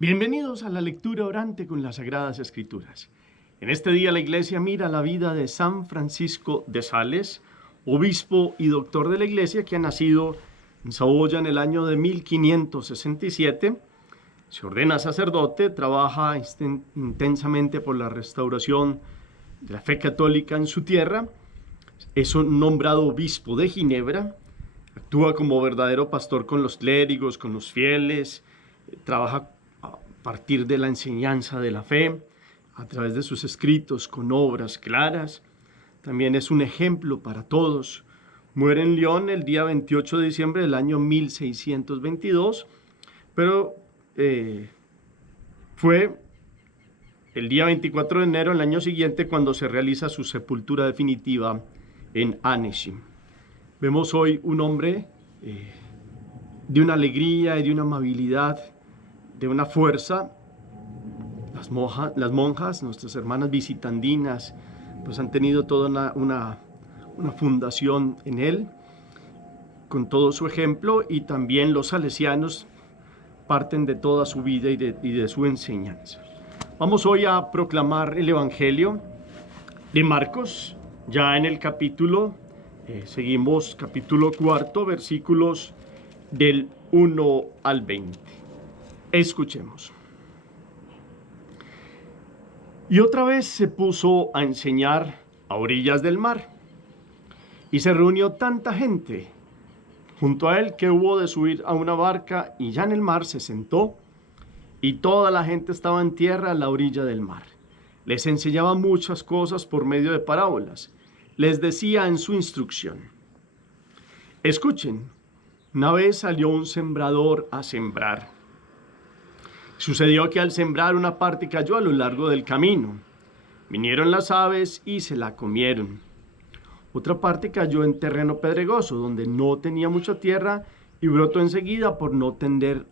Bienvenidos a la lectura orante con las Sagradas Escrituras. En este día la Iglesia mira la vida de San Francisco de Sales, obispo y doctor de la Iglesia, que ha nacido en Saboya en el año de 1567. Se ordena sacerdote, trabaja intensamente por la restauración de la fe católica en su tierra. Es nombrado obispo de Ginebra, actúa como verdadero pastor con los clérigos, con los fieles, trabaja a partir de la enseñanza de la fe, a través de sus escritos con obras claras. También es un ejemplo para todos. Muere en Lyon el día 28 de diciembre del año 1622, pero fue el día 24 de enero del año siguiente cuando se realiza su sepultura definitiva en Annecy. Vemos hoy un hombre de una alegría y de una amabilidad, de una fuerza. Las monjas, nuestras hermanas visitandinas, pues han tenido toda una fundación en él, con todo su ejemplo, y también los salesianos parten de toda su vida y de su enseñanza. Vamos hoy a proclamar el Evangelio de Marcos, ya en el capítulo, seguimos capítulo 4, versículos del 1 al 20. Escuchemos. Y otra vez se puso a enseñar a orillas del mar, y se reunió tanta gente junto a él que hubo de subir a una barca, y ya en el mar se sentó, y toda la gente estaba en tierra a la orilla del mar. Les enseñaba muchas cosas por medio de parábolas. Les decía en su instrucción: escuchen, una vez salió un sembrador a sembrar. Sucedió que al sembrar una parte cayó a lo largo del camino. Vinieron las aves y se la comieron. Otra parte cayó en terreno pedregoso, donde no tenía mucha tierra, y brotó enseguida por no tener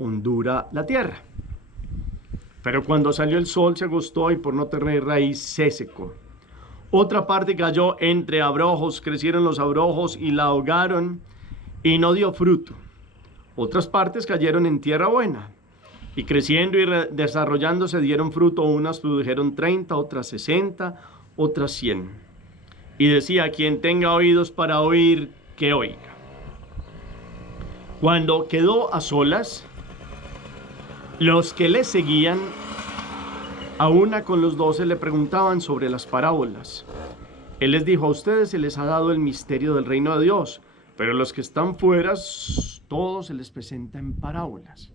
hondura la tierra. Pero cuando salió el sol se agostó y por no tener raíz se secó. Otra parte cayó entre abrojos, crecieron los abrojos y la ahogaron y no dio fruto. Otras partes cayeron en tierra buena, y creciendo y desarrollándose dieron fruto. Unas produjeron 30, otras 60, otras 100. Y decía: quien tenga oídos para oír, que oiga. Cuando quedó a solas, los que le seguían, a una con los 12, le preguntaban sobre las parábolas. Él les dijo: a ustedes se les ha dado el misterio del reino de Dios, pero a los que están fuera, todo se les presenta en parábolas,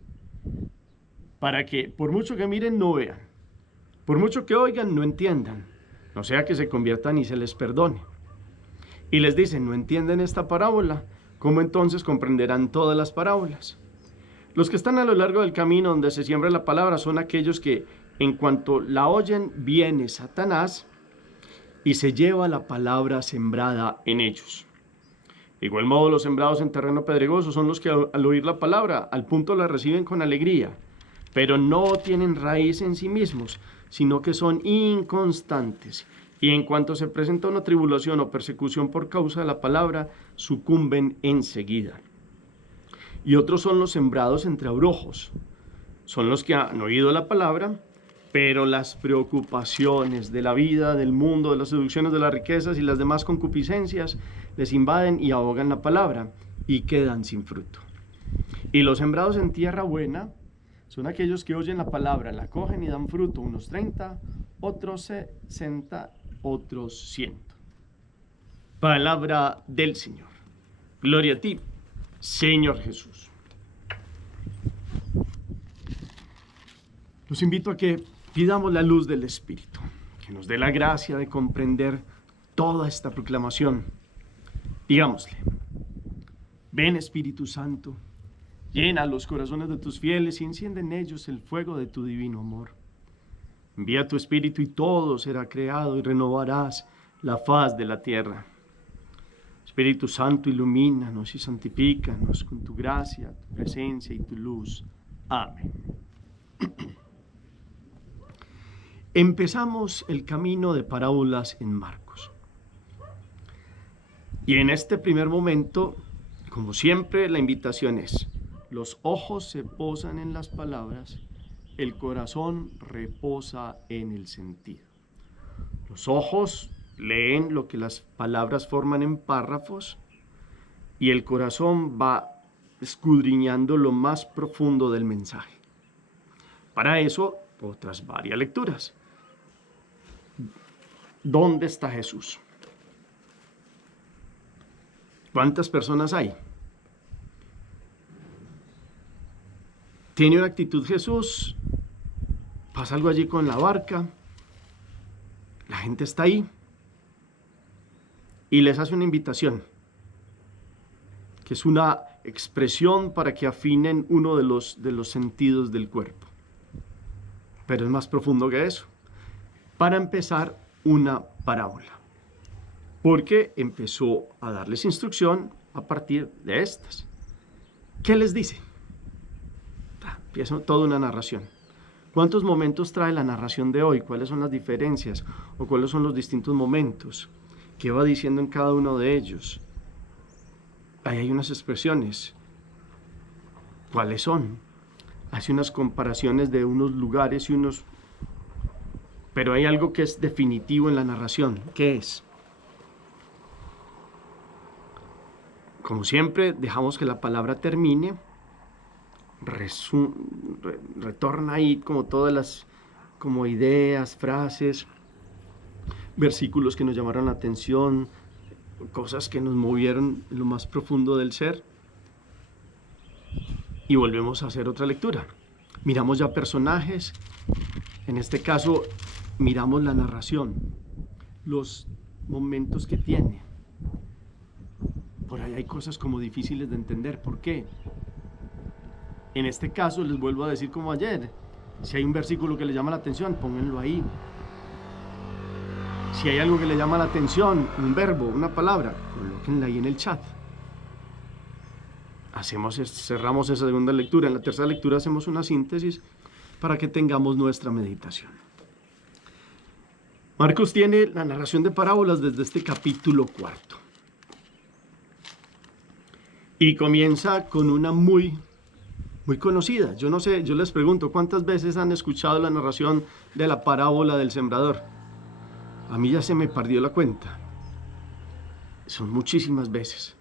para que por mucho que miren no vean, por mucho que oigan no entiendan, no sea que se conviertan y se les perdone. Y les dicen: ¿no entienden esta parábola? ¿Cómo entonces comprenderán todas las parábolas? Los que están a lo largo del camino donde se siembra la palabra son aquellos que, en cuanto la oyen, viene Satanás y se lleva la palabra sembrada en ellos. De igual modo, los sembrados en terreno pedregoso son los que al oír la palabra, al punto la reciben con alegría, pero no tienen raíz en sí mismos, sino que son inconstantes, y en cuanto se presenta una tribulación o persecución por causa de la palabra, sucumben enseguida. Y otros son los sembrados entre abrojos. Son los que han oído la palabra, pero las preocupaciones de la vida, del mundo, de las seducciones de las riquezas y las demás concupiscencias les invaden y ahogan la palabra, y quedan sin fruto. Y los sembrados en tierra buena son aquellos que oyen la palabra, la cogen y dan fruto, unos 30, otros 60, otros 100. Palabra del Señor. Gloria a ti, Señor Jesús. Los invito a que pidamos la luz del Espíritu, que nos dé la gracia de comprender toda esta proclamación. Digámosle: ven, Espíritu Santo, llena los corazones de tus fieles y enciende en ellos el fuego de tu divino amor. Envía tu Espíritu y todo será creado y renovarás la faz de la tierra. Espíritu Santo, ilumínanos y santifícanos con tu gracia, tu presencia y tu luz. Amén. Empezamos el camino de parábolas en Marcos. Y en este primer momento, como siempre, la invitación es: los ojos se posan en las palabras, el corazón reposa en el sentido. Los ojos leen lo que las palabras forman en párrafos y el corazón va escudriñando lo más profundo del mensaje. Para eso, otras varias lecturas. ¿Dónde está Jesús? ¿Cuántas personas hay? ¿Tiene una actitud Jesús? ¿Pasa algo allí con la barca? La gente está ahí y les hace una invitación, que es una expresión para que afinen uno de los sentidos del cuerpo. Pero es más profundo que eso. Para empezar, una parábola. Porque empezó a darles instrucción a partir de estas. ¿Qué les dice? Empieza toda una narración. ¿Cuántos momentos trae la narración de hoy? ¿Cuáles son las diferencias? ¿O cuáles son los distintos momentos? ¿Qué va diciendo en cada uno de ellos? Ahí hay unas expresiones. ¿Cuáles son? Hace unas comparaciones de unos lugares y unos... Pero hay algo que es definitivo en la narración. ¿Qué es? Como siempre, dejamos que la palabra termine. Retorna ahí como todas las como ideas, frases, versículos que nos llamaron la atención, cosas que nos movieron en lo más profundo del ser. Y volvemos a hacer otra lectura. Miramos ya personajes. En este caso, miramos la narración, los momentos que tiene. Por ahí hay cosas como difíciles de entender. ¿Por qué? En este caso, les vuelvo a decir como ayer, si hay un versículo que le llama la atención, pónganlo ahí. Si hay algo que le llama la atención, un verbo, una palabra, colóquenla ahí en el chat. Cerramos esa segunda lectura. En la tercera lectura hacemos una síntesis para que tengamos nuestra meditación. Marcos tiene la narración de parábolas desde este capítulo 4. Y comienza con una muy conocida. Yo no sé, yo les pregunto, ¿cuántas veces han escuchado la narración de la parábola del sembrador? A mí ya se me perdió la cuenta. Son muchísimas veces.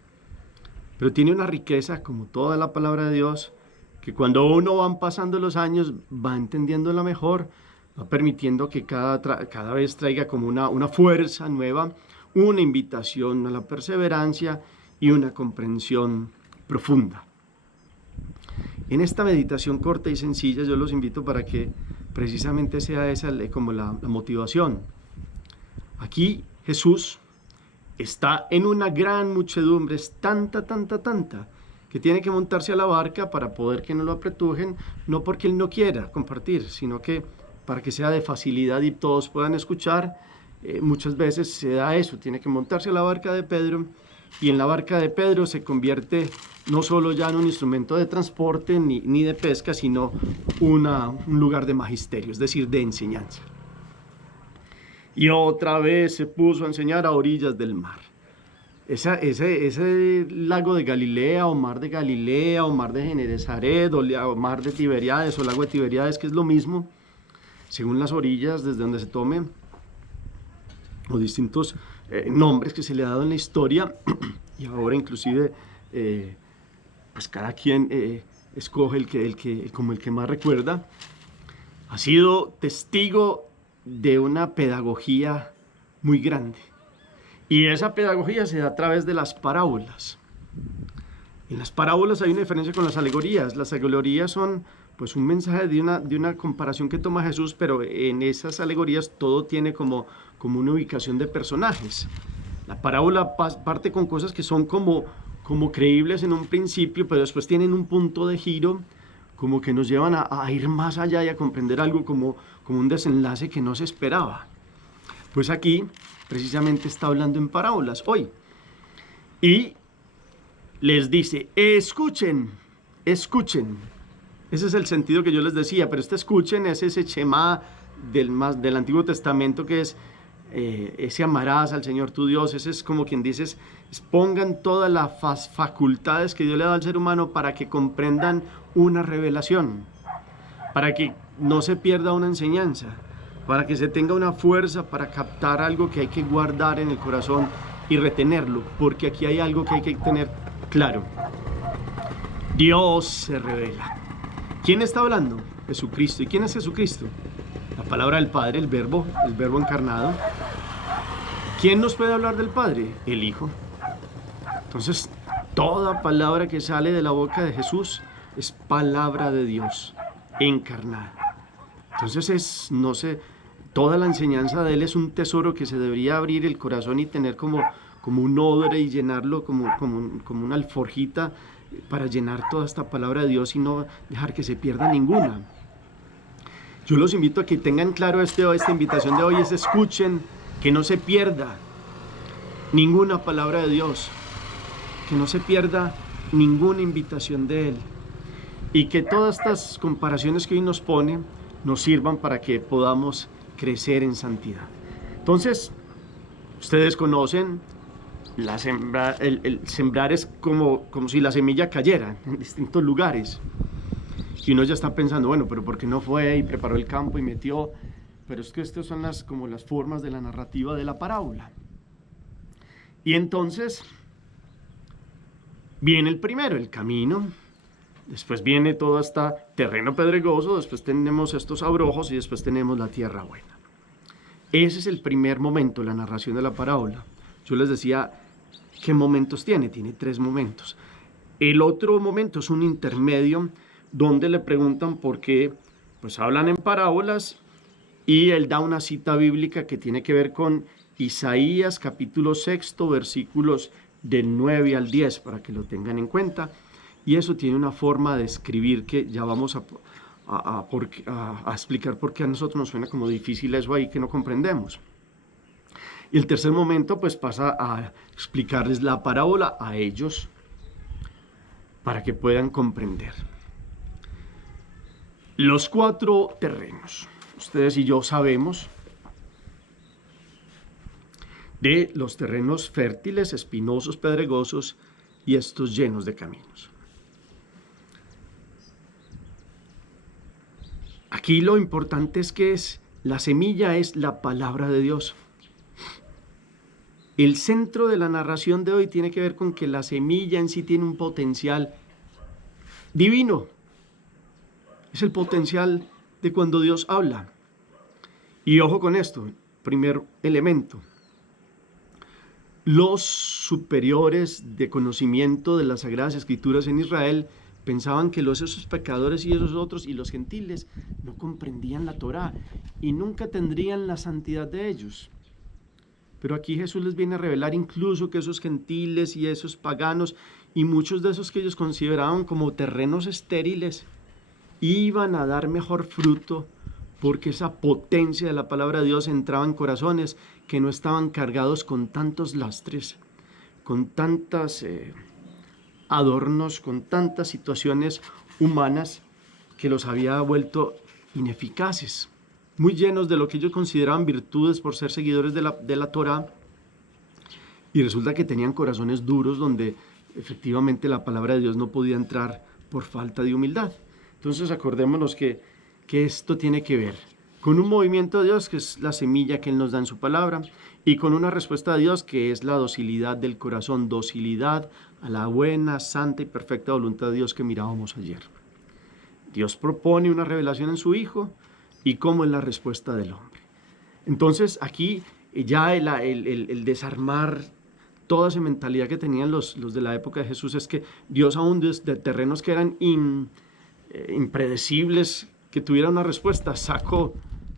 Pero tiene una riqueza, como toda la palabra de Dios, que cuando uno van pasando los años, va entendiéndola mejor, va permitiendo que cada vez traiga como una fuerza nueva, una invitación a la perseverancia y una comprensión profunda. En esta meditación corta y sencilla, yo los invito para que precisamente sea esa como la motivación. Aquí Jesús está en una gran muchedumbre, es tanta, que tiene que montarse a la barca para poder que no lo apretujen, no porque él no quiera compartir, sino que para que sea de facilidad y todos puedan escuchar. Muchas veces se da eso, tiene que montarse a la barca de Pedro, y en la barca de Pedro se convierte no solo ya en un instrumento de transporte ni de pesca, sino un lugar de magisterio, es decir, de enseñanza. Y otra vez se puso a enseñar a orillas del mar. Ese lago de Galilea, o mar de Galilea, o mar de Genesaret, o mar de Tiberíades, o lago de Tiberíades, que es lo mismo, según las orillas desde donde se tome, o distintos nombres que se le ha dado en la historia, y ahora inclusive pues cada quien escoge como el que más recuerda. Ha sido testigo de una pedagogía muy grande, y esa pedagogía se da a través de las parábolas. En las parábolas hay una diferencia con las alegorías. Las alegorías son pues un mensaje de una comparación que toma Jesús, pero en esas alegorías todo tiene como una ubicación de personajes. La parábola parte con cosas que son como creíbles en un principio, pero después tienen un punto de giro, como que nos llevan a ir más allá y a comprender algo como un desenlace que no se esperaba. Pues aquí precisamente está hablando en parábolas hoy. Y les dice, escuchen. Ese es el sentido que yo les decía, pero escuchen es ese Shema del Antiguo Testamento, que es ese amarás al Señor tu Dios. Ese es como quien dices, pongan todas las facultades que Dios le da al ser humano para que comprendan una revelación. para que no se pierda una enseñanza, para que se tenga una fuerza para captar algo que hay que guardar en el corazón y retenerlo, porque aquí hay algo que hay que tener claro. Dios se revela. ¿Quién está hablando? Jesucristo. ¿Y quién es Jesucristo? La palabra del Padre, el verbo encarnado. ¿Quién nos puede hablar del Padre? El Hijo. Entonces, toda palabra que sale de la boca de Jesús es palabra de Dios encarnada. Entonces toda la enseñanza de Él es un tesoro que se debería abrir el corazón y tener como un odre y llenarlo como una alforjita para llenar toda esta palabra de Dios y no dejar que se pierda ninguna. Yo los invito a que tengan claro esta invitación de hoy es escuchen, que no se pierda ninguna palabra de Dios, que no se pierda ninguna invitación de Él y que todas estas comparaciones que hoy nos pone nos sirvan para que podamos crecer en santidad. Entonces, ustedes conocen, el sembrar es como si la semilla cayera en distintos lugares. Y uno ya está pensando, bueno, pero ¿por qué no fue y preparó el campo y metió? Pero es que estas son las formas de la narrativa de la parábola. Y entonces viene el primero, el camino. Después viene todo este terreno pedregoso, después tenemos estos abrojos y después tenemos la tierra buena. Ese es el primer momento, la narración de la parábola. Yo les decía, ¿qué momentos tiene? Tiene 3 momentos. El otro momento es un intermedio donde le preguntan por qué, pues hablan en parábolas y él da una cita bíblica que tiene que ver con Isaías capítulo 6, versículos del 9 al 10, para que lo tengan en cuenta. Y eso tiene una forma de escribir que ya vamos a explicar por qué a nosotros nos suena como difícil eso ahí que no comprendemos. Y el tercer momento pues pasa a explicarles la parábola a ellos para que puedan comprender. Los 4 terrenos. Ustedes y yo sabemos de los terrenos fértiles, espinosos, pedregosos y estos llenos de caminos. Aquí lo importante es que la semilla es la palabra de Dios. El centro de la narración de hoy tiene que ver con que la semilla en sí tiene un potencial divino. Es el potencial de cuando Dios habla. Y ojo con esto, primer elemento. Los superiores de conocimiento de las Sagradas Escrituras en Israel pensaban que esos pecadores y esos otros y los gentiles no comprendían la Torá y nunca tendrían la santidad de ellos. Pero aquí Jesús les viene a revelar incluso que esos gentiles y esos paganos y muchos de esos que ellos consideraban como terrenos estériles iban a dar mejor fruto porque esa potencia de la palabra de Dios entraba en corazones que no estaban cargados con tantos lastres, con tantas adornos, con tantas situaciones humanas que los había vuelto ineficaces, muy llenos de lo que ellos consideraban virtudes por ser seguidores de la Torá, y resulta que tenían corazones duros donde efectivamente la palabra de Dios no podía entrar por falta de humildad. Entonces acordémonos que esto tiene que ver con un movimiento de Dios que es la semilla que Él nos da en su palabra y con una respuesta de Dios que es la docilidad del corazón, docilidad a la buena, santa y perfecta voluntad de Dios que mirábamos ayer. Dios propone una revelación en su Hijo y cómo es la respuesta del hombre. Entonces aquí ya el desarmar toda esa mentalidad que tenían los de la época de Jesús es que Dios aún de terrenos que eran impredecibles, que tuviera una respuesta, sacó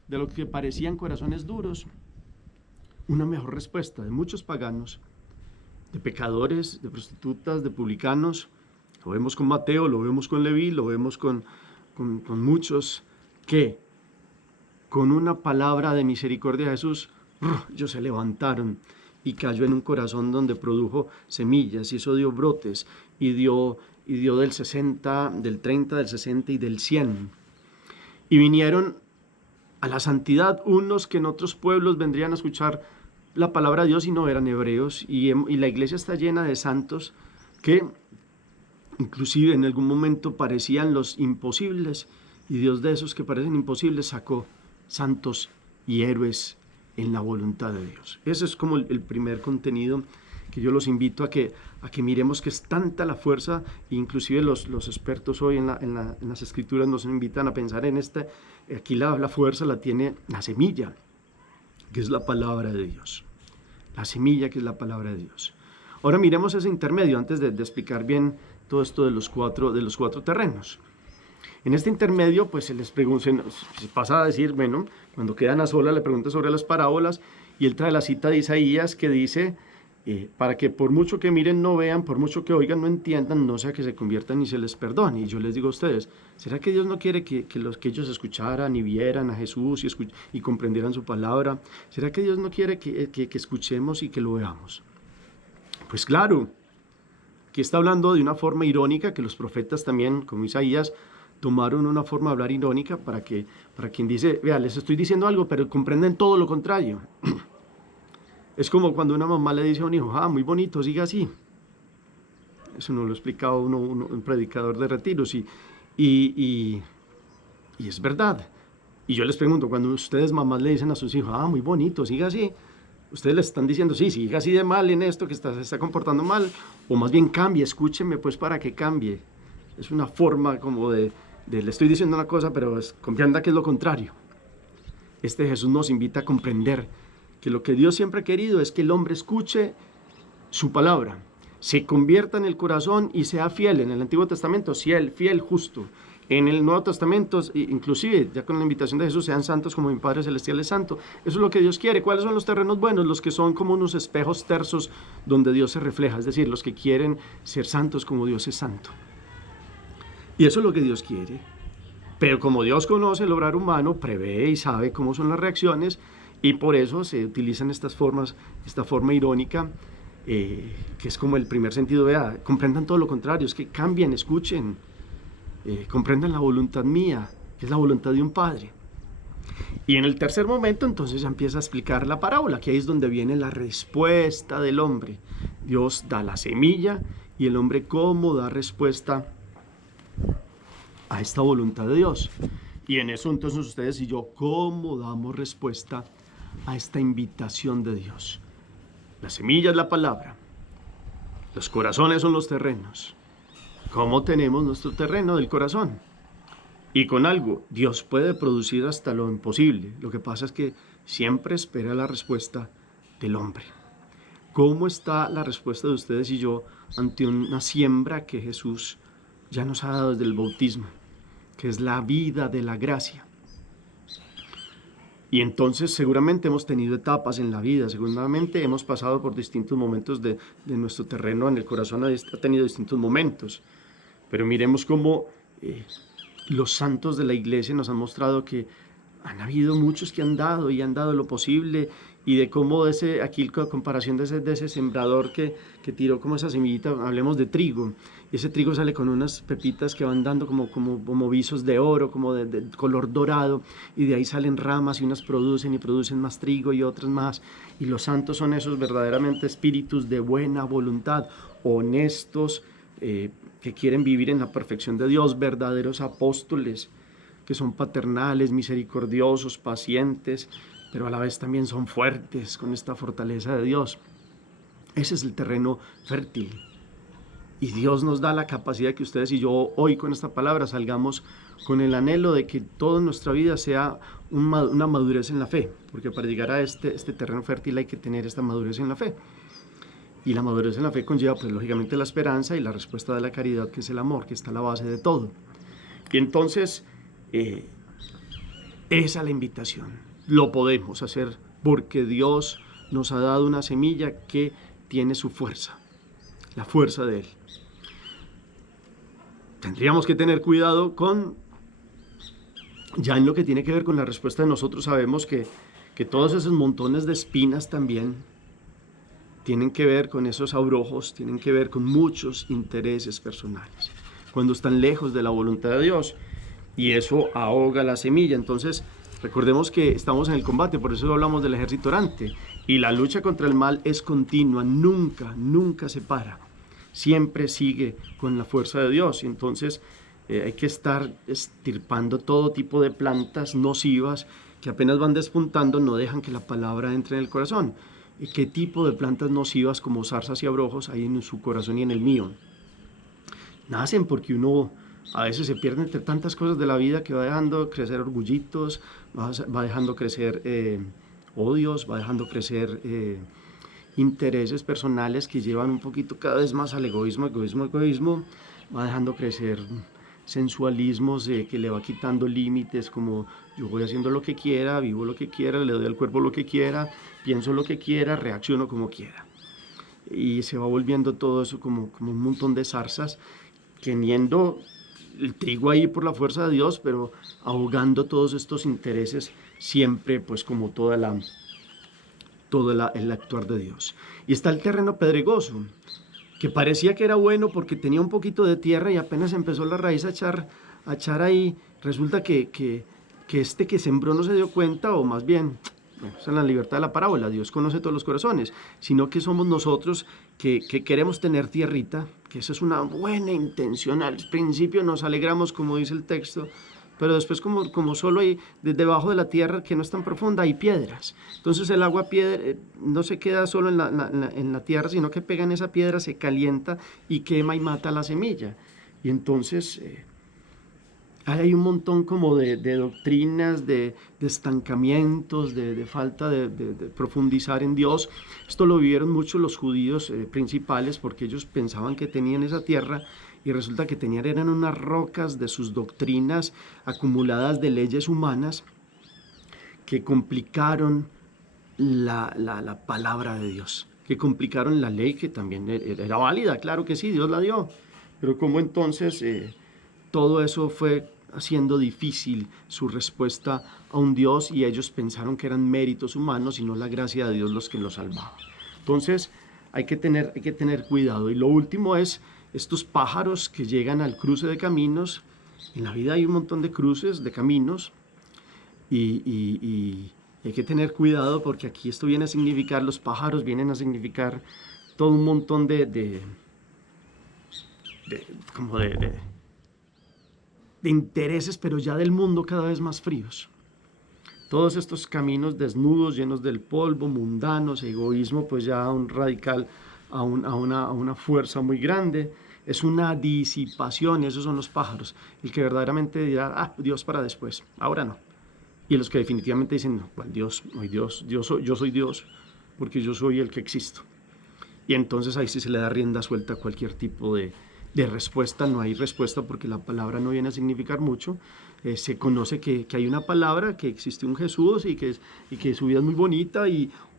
de lo que parecían corazones duros una mejor respuesta de muchos paganos, de pecadores, de prostitutas, de publicanos. Lo vemos con Mateo, lo vemos con Leví, lo vemos con muchos que con una palabra de misericordia de Jesús, ellos se levantaron y cayó en un corazón donde produjo semillas y eso dio brotes y dio del 60, del 30, del 60 y del 100. Y vinieron a la santidad unos que en otros pueblos vendrían a escuchar la palabra de Dios y no eran hebreos, y la iglesia está llena de santos que inclusive en algún momento parecían los imposibles Y Dios de esos que parecen imposibles sacó santos y héroes en la voluntad de Dios. Ese es como el primer contenido que yo los invito a que miremos, que es tanta la fuerza. Inclusive los expertos hoy en las escrituras nos invitan a pensar en aquí la fuerza la tiene la semilla, que es la palabra de Dios. La semilla, que es la palabra de Dios. Ahora miremos ese intermedio antes de explicar bien todo esto de los cuatro terrenos. En este intermedio, pues se pasa a decir, bueno, cuando quedan a solas le pregunta sobre las parábolas, y él trae la cita de Isaías que dice, para que por mucho que miren no vean, por mucho que oigan no entiendan, no sea que se conviertan y se les perdone. Y yo les digo a ustedes, ¿será que Dios no quiere que ellos escucharan y vieran a Jesús y comprendieran su palabra? ¿Será que Dios no quiere que escuchemos y que lo veamos? Pues claro, aquí está hablando de una forma irónica que los profetas también, como Isaías, tomaron una forma de hablar irónica para quien dice, vea, les estoy diciendo algo, pero comprenden todo lo contrario. Es como cuando una mamá le dice a un hijo, muy bonito, siga así. Eso nos lo ha explicado un predicador de retiros y es verdad. Y yo les pregunto, cuando ustedes mamás le dicen a sus hijos, muy bonito, siga así, ustedes les están diciendo, sí, siga así de mal en esto, que se está comportando mal, o más bien cambie, escúcheme pues para que cambie. Es una forma como de le estoy diciendo una cosa, pero comprenda que es lo contrario. Jesús nos invita a comprender que lo que Dios siempre ha querido es que el hombre escuche su palabra, se convierta en el corazón y sea fiel. En el Antiguo Testamento, fiel, justo. En el Nuevo Testamento, inclusive, ya con la invitación de Jesús, sean santos como mi Padre Celestial es santo. Eso es lo que Dios quiere. ¿Cuáles son los terrenos buenos? Los que son como unos espejos tersos donde Dios se refleja, es decir, los que quieren ser santos como Dios es santo. Y eso es lo que Dios quiere. Pero como Dios conoce el obrar humano, prevé y sabe cómo son las reacciones, y por eso se utilizan estas formas, esta forma irónica, que es como el primer sentido. Vea, comprendan todo lo contrario, es que cambien, escuchen, comprendan la voluntad mía, que es la voluntad de un padre. Y en el tercer momento, entonces, ya empieza a explicar la parábola, que ahí es donde viene la respuesta del hombre. Dios da la semilla y el hombre cómo da respuesta a esta voluntad de Dios. Y en eso entonces ustedes y yo, ¿cómo damos respuesta a esta invitación de Dios? La semilla es la palabra, los corazones son los terrenos. ¿Cómo tenemos nuestro terreno del corazón? Y con algo, Dios puede producir hasta lo imposible. Lo que pasa es que siempre espera la respuesta del hombre. ¿Cómo está la respuesta de ustedes y yo ante una siembra que Jesús ya nos ha dado desde el bautismo, que es la vida de la gracia? Y entonces seguramente hemos tenido etapas en la vida, seguramente hemos pasado por distintos momentos de nuestro terreno en el corazón, ha tenido distintos momentos. Pero miremos cómo los santos de la iglesia nos han mostrado que han habido muchos que han dado lo posible, y de cómo aquí la comparación de ese sembrador que tiró como esa semillita, hablemos de trigo, y ese trigo sale con unas pepitas que van dando como visos de oro, como de color dorado, y de ahí salen ramas y unas producen más trigo y otras más. Y los santos son esos verdaderamente espíritus de buena voluntad, honestos, que quieren vivir en la perfección de Dios, verdaderos apóstoles, que son paternales, misericordiosos, pacientes, pero a la vez también son fuertes con esta fortaleza de Dios. Ese es el terreno fértil. Y Dios nos da la capacidad que ustedes y yo hoy con esta palabra salgamos con el anhelo de que toda nuestra vida sea una madurez en la fe, porque para llegar a este terreno fértil hay que tener esta madurez en la fe. Y la madurez en la fe conlleva, pues lógicamente, la esperanza y la respuesta de la caridad, que es el amor, que está a la base de todo. Y entonces, esa es la invitación. Lo podemos hacer porque Dios nos ha dado una semilla que tiene su fuerza, la fuerza de Él. Tendríamos que tener cuidado ya en lo que tiene que ver con la respuesta de nosotros. Sabemos que todos esos montones de espinas también tienen que ver con esos abrojos, tienen que ver con muchos intereses personales, cuando están lejos de la voluntad de Dios, y eso ahoga la semilla. Entonces, recordemos que estamos en el combate, por eso hablamos del ejército orante, y la lucha contra el mal es continua, nunca se para, siempre sigue con la fuerza de Dios. Y entonces Hay que estar estirpando todo tipo de plantas nocivas que apenas van despuntando, no dejan que la palabra entre en el corazón. ¿Y qué tipo de plantas nocivas como zarzas y abrojos hay en su corazón y en el mío? Nacen porque uno a veces se pierde entre tantas cosas de la vida que va dejando crecer orgullitos, va dejando crecer odios, va dejando crecer intereses personales que llevan un poquito cada vez más al egoísmo, va dejando crecer sensualismos que le va quitando límites, como yo voy haciendo lo que quiera, vivo lo que quiera, le doy al cuerpo lo que quiera, pienso lo que quiera, reacciono como quiera. Y se va volviendo todo eso como un montón de zarzas, teniendo el trigo ahí por la fuerza de Dios, pero ahogando todos estos intereses siempre pues como todo el actuar de Dios. Y está el terreno pedregoso, que parecía que era bueno porque tenía un poquito de tierra y apenas empezó la raíz a echar ahí, resulta que este que sembró no se dio cuenta, o más bien, bueno, esa es la libertad de la parábola, Dios conoce todos los corazones, sino que somos nosotros que queremos tener tierrita, que esa es una buena intención, al principio nos alegramos como dice el texto, pero después como solo hay debajo de la tierra que no es tan profunda hay piedras, entonces el agua no se queda solo en la tierra, sino que pega en esa piedra, se calienta y quema y mata la semilla, y entonces hay un montón como de doctrinas, de estancamientos, de falta de profundizar en Dios. Esto lo vivieron mucho los judíos principales porque ellos pensaban que tenían esa tierra y resulta que eran unas rocas de sus doctrinas acumuladas de leyes humanas que complicaron la palabra de Dios, que complicaron la ley que también era válida, claro que sí, Dios la dio, pero como entonces todo eso fue haciendo difícil su respuesta a un Dios y ellos pensaron que eran méritos humanos y no la gracia de Dios los que los salvaba. Entonces hay que tener cuidado. Y lo último es estos pájaros que llegan al cruce de caminos. En la vida hay un montón de cruces, de caminos, y hay que tener cuidado porque aquí esto viene a significar, los pájaros vienen a significar todo un montón de intereses, pero ya del mundo cada vez más fríos. Todos estos caminos desnudos, llenos del polvo, mundanos, egoísmo, pues ya a un radical, a una fuerza muy grande. Es una disipación, esos son los pájaros. El que verdaderamente dirá, Dios para después, ahora no. Y los que definitivamente dicen, no, ¿cuál Dios? No hay Dios, yo soy Dios, porque yo soy el que existo. Y entonces ahí sí se le da rienda suelta a cualquier tipo de respuesta. No hay respuesta porque la palabra no viene a significar mucho. Se conoce que hay una palabra, que existe un Jesús y que su vida es muy bonita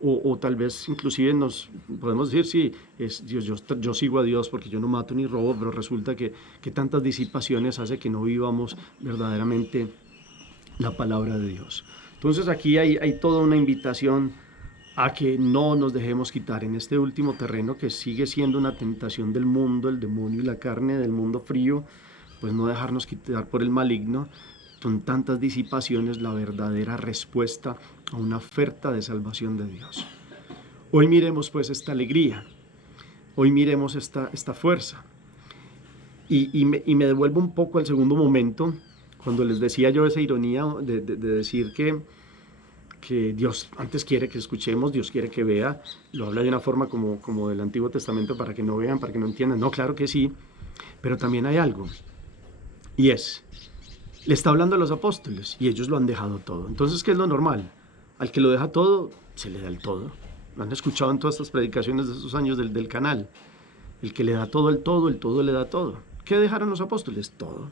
o tal vez inclusive nos podemos decir, sí, es Dios, yo sigo a Dios porque yo no mato ni robo, pero resulta que tantas disipaciones hace que no vivamos verdaderamente la palabra de Dios. Entonces aquí hay toda una invitación a que no nos dejemos quitar en este último terreno que sigue siendo una tentación del mundo, el demonio y la carne del mundo frío, pues no dejarnos quitar por el maligno, con tantas disipaciones, la verdadera respuesta a una oferta de salvación de Dios. Hoy miremos pues esta alegría, hoy miremos esta fuerza, y me devuelvo un poco al segundo momento, cuando les decía yo esa ironía de decir que Dios antes quiere que escuchemos, Dios quiere que vea, lo habla de una forma como del Antiguo Testamento para que no vean, para que no entiendan. No, claro que sí, pero también hay algo, y le está hablando a los apóstoles, y ellos lo han dejado todo. Entonces, ¿qué es lo normal? Al que lo deja todo, se le da el todo. Lo han escuchado en todas estas predicaciones de estos años del canal. El que le da todo, el todo le da todo. ¿Qué dejaron los apóstoles? Todo.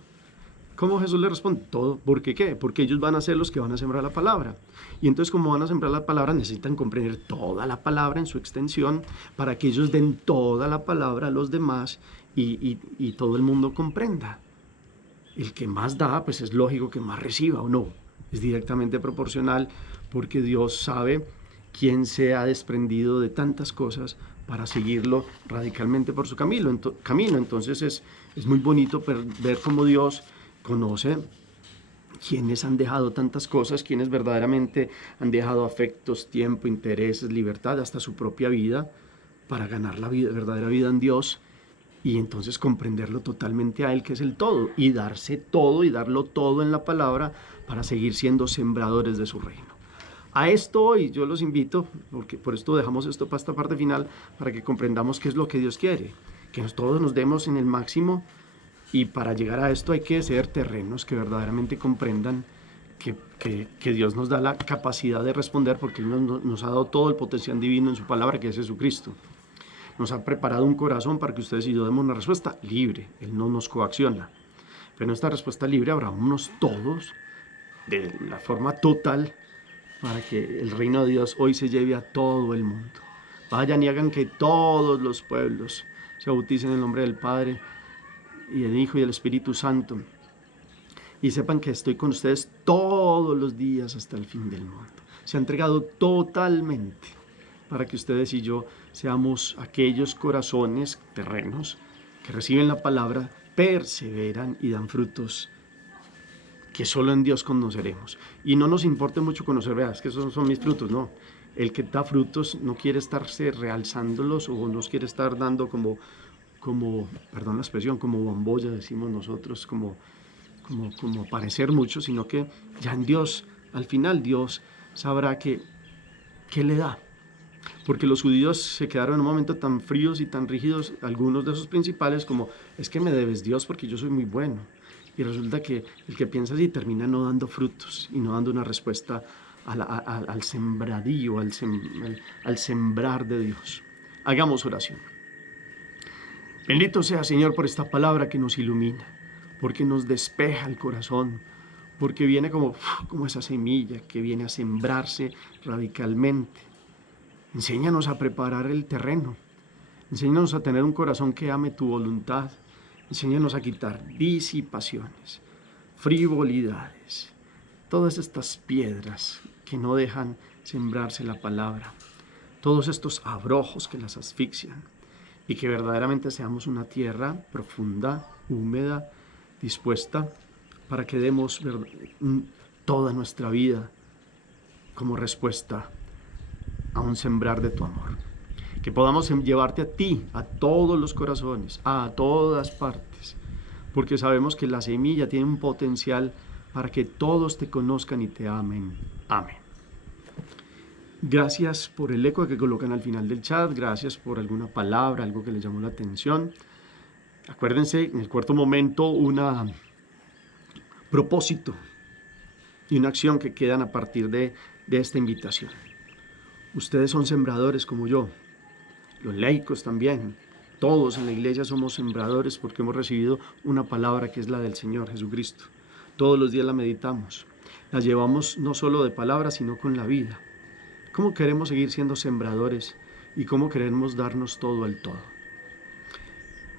¿Cómo Jesús le responde? Todo. ¿Por qué qué? Porque ellos van a ser los que van a sembrar la palabra. Y entonces, como van a sembrar la palabra, necesitan comprender toda la palabra en su extensión para que ellos den toda la palabra a los demás y todo el mundo comprenda. El que más da, pues es lógico que más reciba, ¿o no? Es directamente proporcional porque Dios sabe quién se ha desprendido de tantas cosas para seguirlo radicalmente por su camino. Entonces es muy bonito ver cómo Dios conoce quienes han dejado tantas cosas, quienes verdaderamente han dejado afectos, tiempo, intereses, libertad, hasta su propia vida, para ganar la verdadera vida en Dios. y entonces comprenderlo totalmente a Él, que es el todo, y darse todo y darlo todo en la palabra para seguir siendo sembradores de su reino. A esto hoy yo los invito, porque por esto dejamos esto para esta parte final, para que comprendamos qué es lo que Dios quiere, que todos nos demos en el máximo, y para llegar a esto hay que ser terrenos que verdaderamente comprendan que Dios nos da la capacidad de responder, porque Él nos ha dado todo el potencial divino en su palabra, que es Jesucristo. Nos ha preparado un corazón para que ustedes y yo demos una respuesta libre. Él no nos coacciona. Pero en esta respuesta libre abrámonos todos de la forma total para que el reino de Dios hoy se lleve a todo el mundo. Vayan y hagan que todos los pueblos se bauticen en el nombre del Padre y del Hijo y del Espíritu Santo. Y sepan que estoy con ustedes todos los días hasta el fin del mundo. Se ha entregado totalmente para que ustedes y yo seamos aquellos corazones terrenos que reciben la palabra, perseveran y dan frutos que solo en Dios conoceremos. Y no nos importa mucho conocer, veas que esos son mis frutos, no. El que da frutos no quiere estarse realzándolos o no quiere estar dando como perdón la expresión, como bombolla, decimos nosotros, como parecer mucho, sino que ya en Dios, al final Dios sabrá qué le da. Porque los judíos se quedaron en un momento tan fríos y tan rígidos, algunos de esos principales, como, es que me debes Dios porque yo soy muy bueno. Y resulta que el que piensa así termina no dando frutos y no dando una respuesta al sembradío, al sembrar de Dios. Hagamos oración. Bendito sea, Señor, por esta palabra que nos ilumina, porque nos despeja el corazón, porque viene como esa semilla que viene a sembrarse radicalmente. Enséñanos a preparar el terreno, enséñanos a tener un corazón que ame tu voluntad, enséñanos a quitar disipaciones, frivolidades, todas estas piedras que no dejan sembrarse la palabra, todos estos abrojos que las asfixian, y que verdaderamente seamos una tierra profunda, húmeda, dispuesta para que demos toda nuestra vida como respuesta a un sembrar de tu amor. Que podamos llevarte a ti, a todos los corazones, a todas partes, porque sabemos que la semilla tiene un potencial para que todos te conozcan y te amen. Amén. Gracias por el eco que colocan al final del chat, gracias por alguna palabra, algo que les llamó la atención. Acuérdense, en el cuarto momento, un propósito y una acción que quedan a partir de esta invitación. Ustedes son sembradores como yo, los laicos también, todos en la iglesia somos sembradores porque hemos recibido una palabra que es la del Señor Jesucristo. Todos los días la meditamos, la llevamos no solo de palabra, sino con la vida. ¿Cómo queremos seguir siendo sembradores y cómo queremos darnos todo al todo?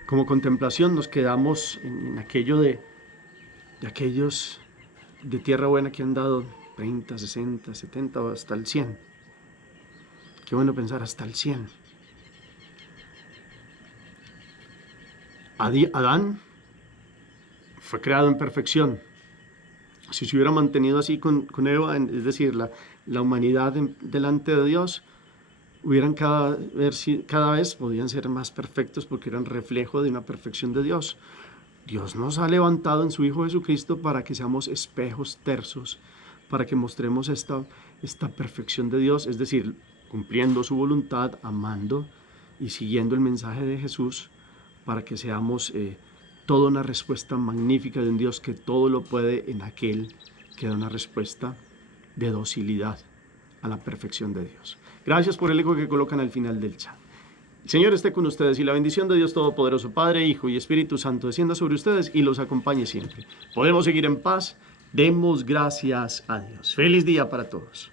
Como contemplación nos quedamos en aquello de aquellos de tierra buena que han dado 30, 60, 70 o hasta el 100. Qué bueno pensar hasta el 100. Adán fue creado en perfección. Si se hubiera mantenido así con Eva, es decir, la humanidad delante de Dios, hubieran cada vez podían ser más perfectos porque eran reflejo de una perfección de Dios. Dios nos ha levantado en su Hijo Jesucristo para que seamos espejos tersos, para que mostremos esta perfección de Dios, es decir, cumpliendo su voluntad, amando y siguiendo el mensaje de Jesús, para que seamos toda una respuesta magnífica de un Dios que todo lo puede en aquel que da una respuesta de docilidad a la perfección de Dios. Gracias por el eco que colocan al final del chat. El Señor esté con ustedes y la bendición de Dios Todopoderoso, Padre, Hijo y Espíritu Santo descienda sobre ustedes y los acompañe siempre. Podemos seguir en paz. Demos gracias a Dios. Feliz día para todos.